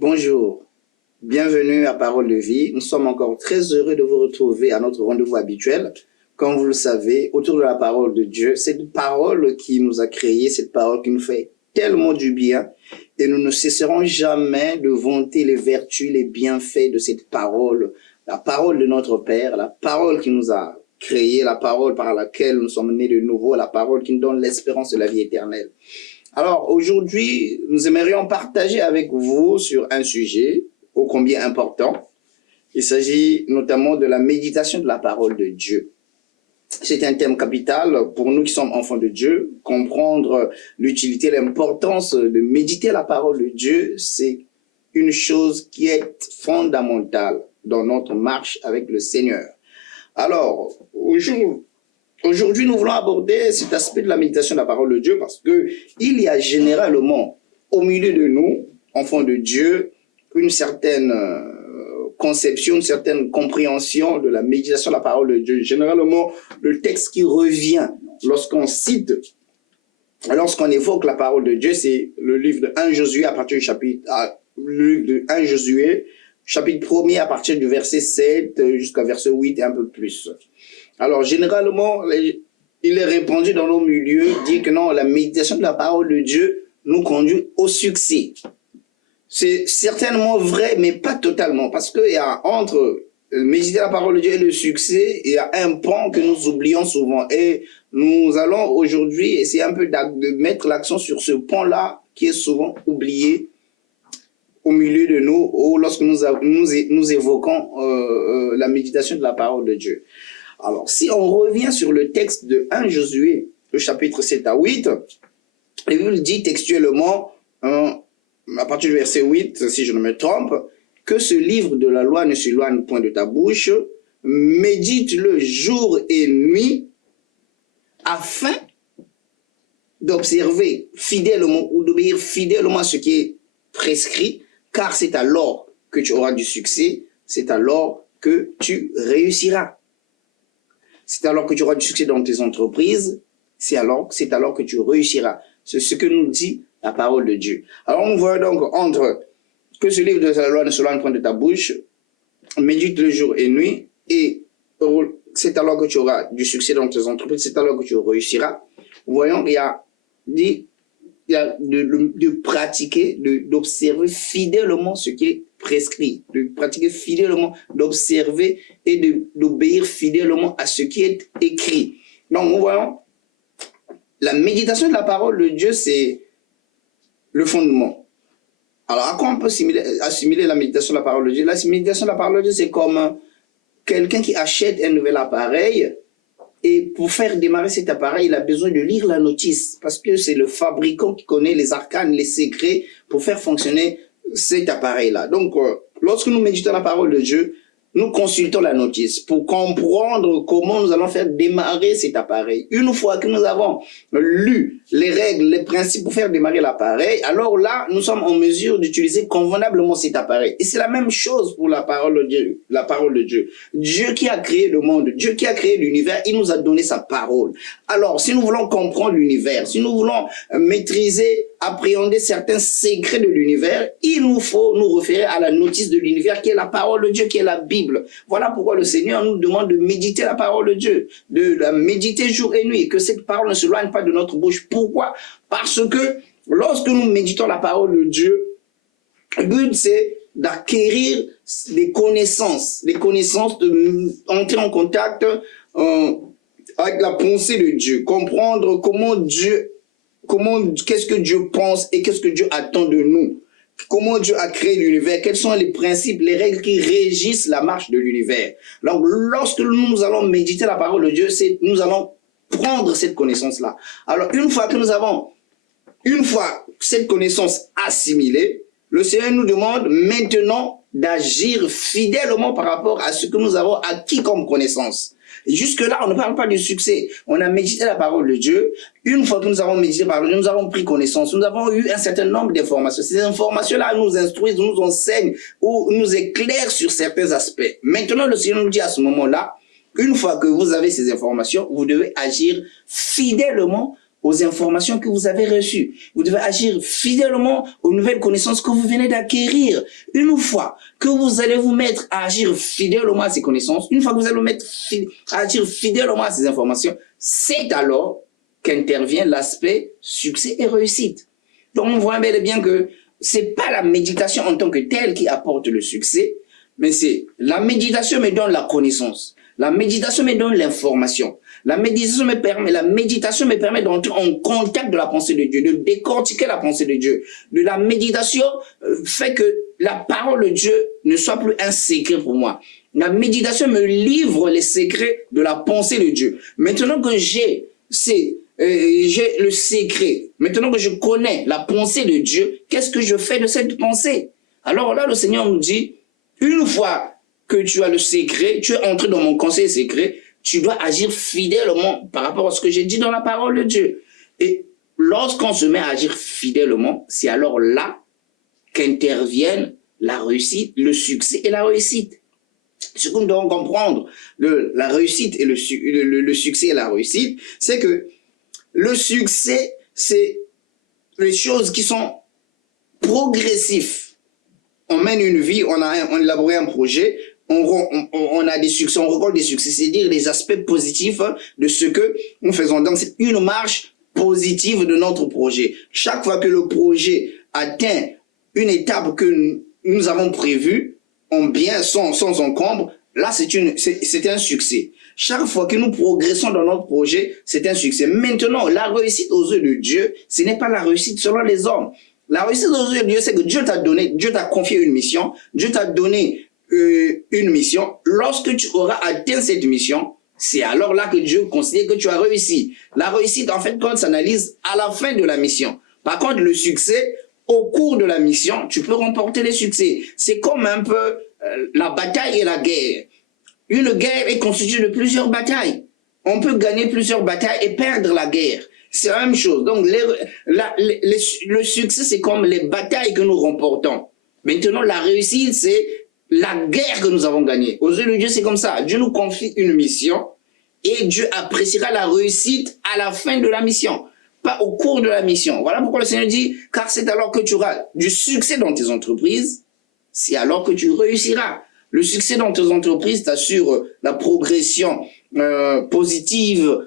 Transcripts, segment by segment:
Bonjour, bienvenue à Parole de Vie. Nous sommes encore très heureux de vous retrouver à notre rendez-vous habituel. Comme vous le savez, autour de la parole de Dieu, cette parole qui nous a créés, cette parole qui nous fait tellement du bien, et nous ne cesserons jamais de vanter les vertus, les bienfaits de cette parole, la parole de notre Père, la parole qui nous a créés, la parole par laquelle nous sommes nés de nouveau, la parole qui nous donne l'espérance de la vie éternelle. Alors aujourd'hui, nous aimerions partager avec vous sur un sujet ô combien important. Il s'agit notamment de la méditation de la parole de Dieu. C'est un thème capital pour nous qui sommes enfants de Dieu. Comprendre l'utilité, l'importance de méditer la parole de Dieu, c'est une chose qui est fondamentale dans notre marche avec le Seigneur. Alors, aujourd'hui, nous voulons aborder cet aspect de la méditation de la parole de Dieu parce qu'il y a généralement au milieu de nous, enfants de Dieu, une certaine conception, une certaine compréhension de la méditation de la parole de Dieu. Généralement, le texte qui revient lorsqu'on cite, lorsqu'on évoque la parole de Dieu, c'est le livre de 1 Josué à partir du chapitre, le livre de 1 Josué, chapitre 1er à partir du verset 7 jusqu'à verset 8 et un peu plus. Alors, généralement, il est répandu dans nos milieux, dit que non, la méditation de la parole de Dieu nous conduit au succès. C'est certainement vrai, mais pas totalement, parce qu'il y a entre méditer la parole de Dieu et le succès, il y a un pan que nous oublions souvent. Et nous allons aujourd'hui essayer un peu de mettre l'accent sur ce pan-là qui est souvent oublié au milieu de nous, ou lorsque nous évoquons la méditation de la parole de Dieu. Alors, si on revient sur le texte de 1 Josué, le chapitre 7 à 8, la Bible dit textuellement, à partir du verset 8, si je ne me trompe, que ce livre de la loi ne s'éloigne point de ta bouche, médite-le jour et nuit, afin d'observer fidèlement ou d'obéir fidèlement à ce qui est prescrit, car c'est alors que tu auras du succès, c'est alors que tu réussiras. C'est alors que tu auras du succès dans tes entreprises, c'est alors que tu réussiras. C'est ce que nous dit la parole de Dieu. Alors on voit donc entre que ce livre de la loi ne s'éloigne point de ta bouche, médite le jour et nuit, et c'est alors que tu auras du succès dans tes entreprises, c'est alors que tu réussiras. Voyons, il y a de pratiquer, d'observer fidèlement ce qui est prescrit, de pratiquer fidèlement, d'observer et d'obéir fidèlement à ce qui est écrit. Donc, nous voyons, la méditation de la parole de Dieu, c'est le fondement. Alors, à quoi on peut assimiler la méditation de la parole de Dieu? La méditation de la parole de Dieu, c'est comme quelqu'un qui achète un nouvel appareil, et pour faire démarrer cet appareil, il a besoin de lire la notice, parce que c'est le fabricant qui connaît les arcanes, les secrets pour faire fonctionner cet appareil-là. Donc, lorsque nous méditons la parole de Dieu, nous consultons la notice pour comprendre comment nous allons faire démarrer cet appareil. Une fois que nous avons lu les règles, les principes pour faire démarrer l'appareil, alors là, nous sommes en mesure d'utiliser convenablement cet appareil. Et c'est la même chose pour la parole de Dieu. La parole de Dieu. Dieu qui a créé le monde, Dieu qui a créé l'univers, il nous a donné sa parole. Alors, si nous voulons comprendre l'univers, si nous voulons maîtriser, appréhender certains secrets de l'univers, il nous faut nous référer à la notice de l'univers qui est la parole de Dieu, qui est la Bible. Voilà pourquoi le Seigneur nous demande de méditer la parole de Dieu, de la méditer jour et nuit, que cette parole ne s'éloigne pas de notre bouche. Pourquoi? Parce que lorsque nous méditons la parole de Dieu, le but c'est d'acquérir des connaissances, d'entrer en contact avec la pensée de Dieu, comprendre qu'est-ce que Dieu pense et qu'est-ce que Dieu attend de nous. Comment Dieu a créé l'univers, quels sont les principes, les règles qui régissent la marche de l'univers. Donc, lorsque nous allons méditer la parole de Dieu, nous allons prendre cette connaissance-là. Alors, une fois cette connaissance assimilée, le Seigneur nous demande maintenant d'agir fidèlement par rapport à ce que nous avons acquis comme connaissance. Jusque-là, on ne parle pas du succès. On a médité la parole de Dieu. Une fois que nous avons médité la parole de Dieu, nous avons pris connaissance. Nous avons eu un certain nombre d'informations. Ces informations-là nous instruisent, nous enseignent ou nous éclairent sur certains aspects. Maintenant, le Seigneur nous dit à ce moment-là, une fois que vous avez ces informations, vous devez agir fidèlement aux informations que vous avez reçues. Vous devez agir fidèlement aux nouvelles connaissances que vous venez d'acquérir. Une fois que vous allez vous mettre à agir fidèlement à ces connaissances, une fois que vous allez vous mettre à agir fidèlement à ces informations, c'est alors qu'intervient l'aspect succès et réussite. Donc, on voit bel et bien que c'est pas la méditation en tant que telle qui apporte le succès, mais c'est la méditation me donne la connaissance. La méditation me donne l'information. La méditation me permet d'entrer en contact de la pensée de Dieu, de décortiquer la pensée de Dieu. De la méditation fait que la parole de Dieu ne soit plus un secret pour moi. La méditation me livre les secrets de la pensée de Dieu. Maintenant que j'ai le secret, maintenant que je connais la pensée de Dieu, qu'est-ce que je fais de cette pensée? Alors là, le Seigneur nous dit, une fois que tu as le secret, tu es entré dans mon conseil secret, tu dois agir fidèlement par rapport à ce que j'ai dit dans la parole de Dieu. Et lorsqu'on se met à agir fidèlement, c'est alors là qu'interviennent la réussite, le succès et la réussite. Ce que nous devons comprendre, la réussite et le succès et la réussite, c'est que le succès, c'est les choses qui sont progressives. On mène une vie, on élabore un projet, on a des succès, on récolte des succès, c'est-à-dire les aspects positifs de ce que nous faisons. Donc, c'est une marche positive de notre projet. Chaque fois que le projet atteint une étape que nous avons prévue, sans encombre, là, c'est un succès. Chaque fois que nous progressons dans notre projet, c'est un succès. Maintenant, la réussite aux yeux de Dieu, ce n'est pas la réussite selon les hommes. La réussite aux yeux de Dieu, c'est que Dieu t'a confié une mission, Dieu t'a donné une mission. Lorsque tu auras atteint cette mission, c'est alors là que Dieu considère que tu as réussi. La réussite, en fait, quand on s'analyse à la fin de la mission. Par contre, le succès, au cours de la mission, tu peux remporter les succès. C'est comme un peu la bataille et la guerre. Une guerre est constituée de plusieurs batailles. On peut gagner plusieurs batailles et perdre la guerre. C'est la même chose. Donc, le succès, c'est comme les batailles que nous remportons. Maintenant, la réussite, c'est la guerre que nous avons gagnée. Aux yeux de Dieu, c'est comme ça. Dieu nous confie une mission et Dieu appréciera la réussite à la fin de la mission, pas au cours de la mission. Voilà pourquoi le Seigneur dit, car c'est alors que tu auras du succès dans tes entreprises, c'est alors que tu réussiras. Le succès dans tes entreprises t'assure la progression positive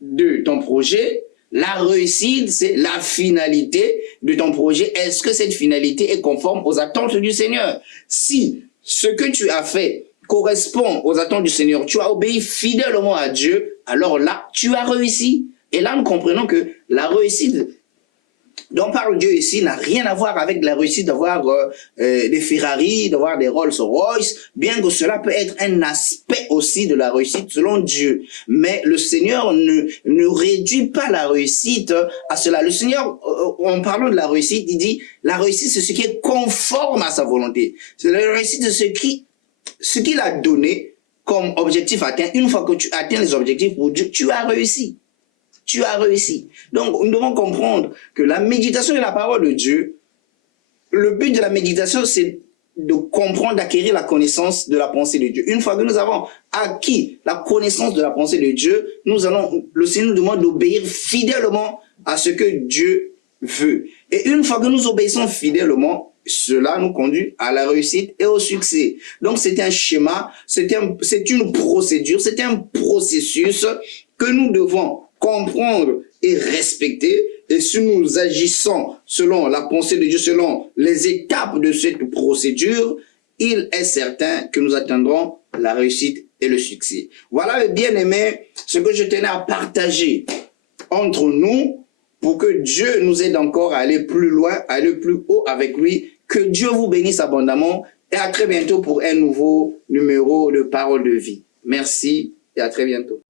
de ton projet. La réussite, c'est la finalité de ton projet. Est-ce que cette finalité est conforme aux attentes du Seigneur? Si ce que tu as fait correspond aux attentes du Seigneur, tu as obéi fidèlement à Dieu, alors là, tu as réussi. Et là, nous comprenons que la réussite dont parle Dieu ici n'a rien à voir avec la réussite d'avoir des Ferrari, d'avoir des Rolls-Royce, bien que cela peut être un aspect aussi de la réussite selon Dieu. Mais le Seigneur ne réduit pas la réussite à cela. Le Seigneur, en parlant de la réussite, il dit, la réussite, c'est ce qui est conforme à sa volonté. C'est la réussite de ce qu'il a donné comme objectif atteint. Une fois que tu atteins les objectifs pour Dieu, tu as réussi. Tu as réussi. Donc, nous devons comprendre que la méditation de la parole de Dieu, le but de la méditation, c'est de comprendre, d'acquérir la connaissance de la pensée de Dieu. Une fois que nous avons acquis la connaissance de la pensée de Dieu, le Seigneur nous demande d'obéir fidèlement à ce que Dieu veut. Et une fois que nous obéissons fidèlement, cela nous conduit à la réussite et au succès. Donc, c'est un schéma, c'est une procédure, c'est un processus que nous devons comprendre et respecter. Et si nous agissons selon la pensée de Dieu, selon les étapes de cette procédure, il est certain que nous atteindrons la réussite et le succès. Voilà, bien-aimés, ce que je tenais à partager entre nous pour que Dieu nous aide encore à aller plus loin, à aller plus haut avec lui. Que Dieu vous bénisse abondamment et à très bientôt pour un nouveau numéro de Parole de vie. Merci et à très bientôt.